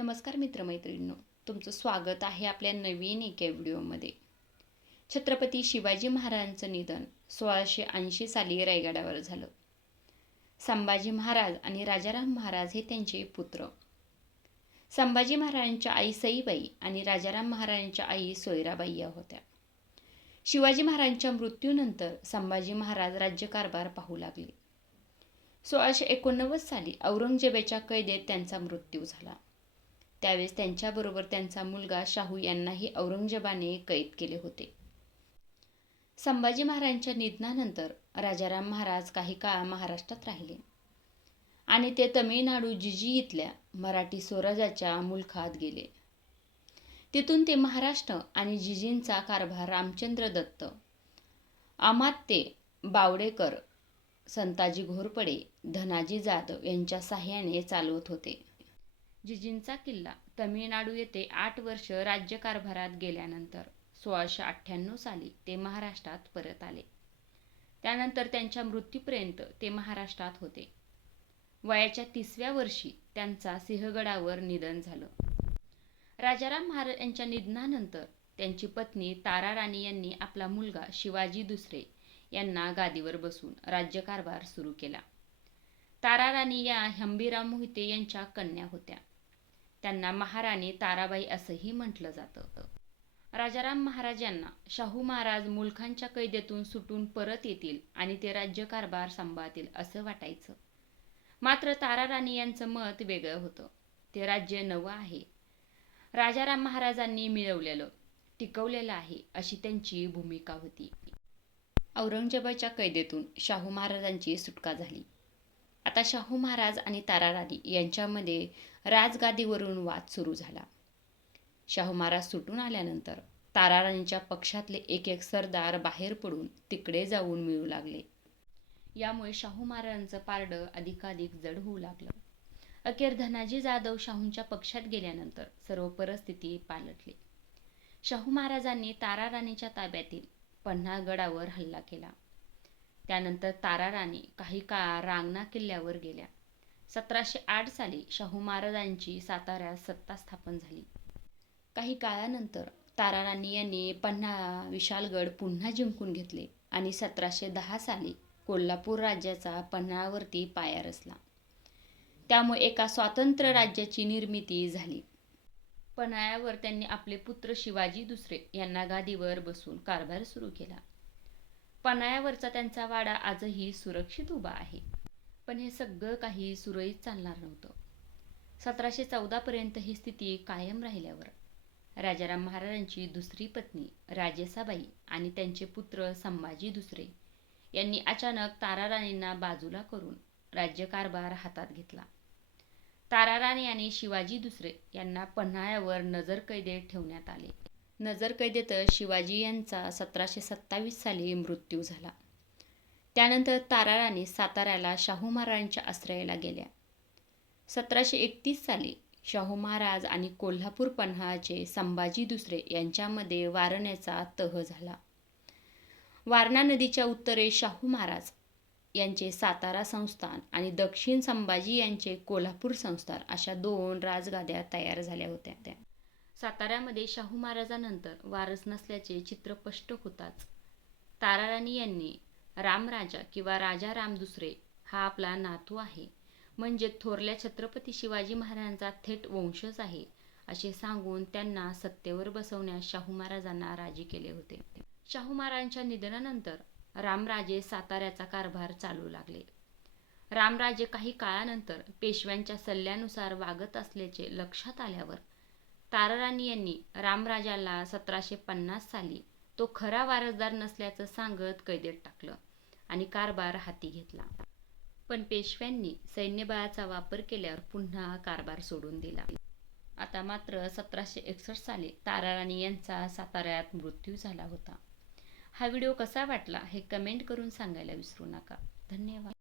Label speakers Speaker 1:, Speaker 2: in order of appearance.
Speaker 1: नमस्कार मित्रमैत्रिणींनो तुमचं स्वागत आहे आपल्या नवीन एका व्हिडिओमध्ये. छत्रपती शिवाजी महाराजांचं निधन सोळाशे ऐंशी साली रायगडावर झालं. संभाजी महाराज आणि राजाराम महाराज हे त्यांचे पुत्र. संभाजी महाराजांच्या आई सईबाई आणि राजाराम महाराजांच्या आई सोयराबाई या होत्या. शिवाजी महाराजांच्या मृत्यूनंतर संभाजी महाराज राज्यकारभार पाहू लागले. सोळाशे एकोणनव्वद साली औरंगजेबाच्या कैदेत त्यांचा मृत्यू झाला. त्यावेळेस त्यांच्याबरोबर त्यांचा मुलगा शाहू यांनाही औरंगजेबाने कैद केले होते. संभाजी महाराजांच्या निधनानंतर राजाराम महाराज काही काळ महाराष्ट्रात राहिले. आणि ते तमिळनाडू जिजी इथल्या मराठी स्वराजाच्या मुलखात गेले. तिथून ते महाराष्ट्र आणि जिजींचा कारभार रामचंद्र दत्त अमात्ये बावडेकर संताजी घोरपडे धनाजी जाधव यांच्या साह्याने चालवत होते. जिजींचा किल्ला तमिळनाडू येथे आठ वर्ष राज्यकारभारात गेल्यानंतर सोळाशे अठ्ठ्याण्णव साली ते महाराष्ट्रात परत आले. त्यानंतर त्यांच्या मृत्यूपर्यंत ते महाराष्ट्रात होते. वयाच्या तिसव्या वर्षी त्यांचा सिंहगडावर निधन झालं. राजाराम महाराज यांच्या निधनानंतर त्यांची पत्नी तारा राणी यांनी आपला मुलगा शिवाजी दुसरे यांना गादीवर बसून राज्यकारभार सुरू केला. तारा राणी या हंबीराम मोहिते यांच्या कन्या होत्या. त्यांना महाराणी ताराबाई असंही म्हटलं जातं राजाराम महाराज यांना शाहू महाराज मुलखांच्या कैदेतून सुटून परत येतील आणि ते राज्यकारभार सांभाळतील असं वाटायचं. मात्र तारा राणी यांचं मत वेगळं होतं. ते राज्य नवं आहे. राजाराम महाराजांनी मिळवलेलं टिकवलेलं आहे अशी त्यांची भूमिका होती. औरंगजेबाच्या कैदेतून शाहू महाराजांची सुटका झाली. आता शाहू महाराज आणि तारा राणी यांच्यामध्ये राजगादीवरून वाद सुरू झाला. शाहू महाराज सुटून आल्यानंतर तारा राणीच्या पक्षातले एक एक सरदार बाहेर पडून तिकडे जाऊन मिळू लागले. यामुळे शाहू महाराजांचं पारडं अधिकाधिक जड होऊ लागलं. अखेर धनाजी जाधव शाहूंच्या पक्षात गेल्यानंतर सर्व परिस्थिती पालटली. शाहू महाराजांनी तारा राणीच्या ताब्यातील पन्हाळगडावर हल्ला केला. त्यानंतर तारा राणी काही काळ रांगणा किल्ल्यावर गेल्या. सतराशे आठ साली शाहू महाराजांची साताऱ्यात सत्ता स्थापन झाली. काही काळानंतर तारा राणी यांनी पन्हा विशालगड पुन्हा जिंकून घेतले आणि सतराशे दहा साली कोल्हापूर राज्याचा पन्हाळावरती पाया रचला. त्यामुळे एका स्वातंत्र्य राज्याची निर्मिती झाली. पन्हाळ्यावर त्यांनी आपले पुत्र शिवाजी दुसरे यांना गादीवर बसून कारभार सुरू केला. पन्हाळ्यावरचा त्यांचा वाडा आजही सुरक्षित उभा आहे. पण हे सगळं काही सुरळीत चालणार नव्हतं. सतराशे चौदापर्यंत ही स्थिती कायम राहिल्यावर राजाराम महाराजांची दुसरी पत्नी राजेसाबाई आणि त्यांचे पुत्र संभाजी दुसरे यांनी अचानक ताराराणींना बाजूला करून राज्यकारभार हातात घेतला. ताराराणी आणि शिवाजी दुसरे यांना पन्हाळ्यावर नजरकैदेत ठेवण्यात आले. नजरकैदेत शिवाजी यांचा सतराशे सत्तावीस साली मृत्यू झाला. त्यानंतर ताराराणी साताऱ्याला शाहू महाराजांच्या आश्रयाला गेल्या. सतराशे एकतीस साली शाहू महाराज आणि कोल्हापूर पन्हाळाचे संभाजी दुसरे यांच्यामध्ये वारण्याचा तह झाला. वारणा नदीच्या उत्तरेस शाहू महाराज यांचे सातारा संस्थान आणि दक्षिण संभाजी यांचे कोल्हापूर संस्थान अशा दोन राजगाद्या तयार झाल्या होत्या त्या. साताऱ्यामध्ये शाहू महाराजांनंतर वारस नसल्याचे चित्र स्पष्ट होताच. ताराराणी यांनी रामराजा किंवा राजा राम दुसरे हा आपला नातू आहे. म्हणजे थोरल्या छत्रपती शिवाजी महाराजांचा थेट वंशज आहे असे सांगून त्यांना सत्तेवर बसवण्यास शाहू महाराजांना राजी केले होते. शाहू महाराजांच्या निधनानंतर रामराजे साताऱ्याचा कारभार चालू लागले. रामराजे काही काळानंतर पेशव्यांच्या सल्ल्यानुसार वागत असल्याचे लक्षात आल्यावर ताराराणी यांनी रामराजाला सतराशे पन्नास साली तो खरा वारसदार नसल्याचं सांगत कैदेत टाकलं आणि कारभार हाती घेतला. पण पेशव्यांनी सैन्यबळाचा वापर केल्यावर पुन्हा कारभार सोडून दिला. आता मात्र सतराशे एकसष्ट साली ताराराणी यांचा साताऱ्यात मृत्यू झाला होता. हा व्हिडिओ कसा वाटला हे कमेंट करून सांगायला विसरू नका. धन्यवाद.